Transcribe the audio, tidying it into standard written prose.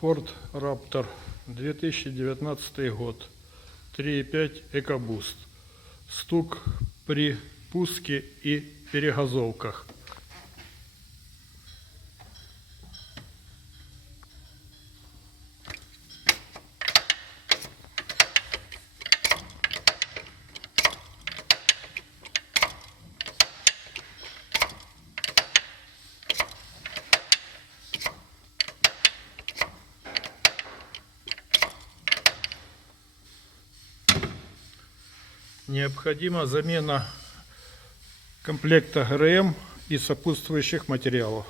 Ford Raptor 2019 год, 3.5 EcoBoost. Стук при пуске и перегазовках. Необходима замена комплекта ГРМ и сопутствующих материалов.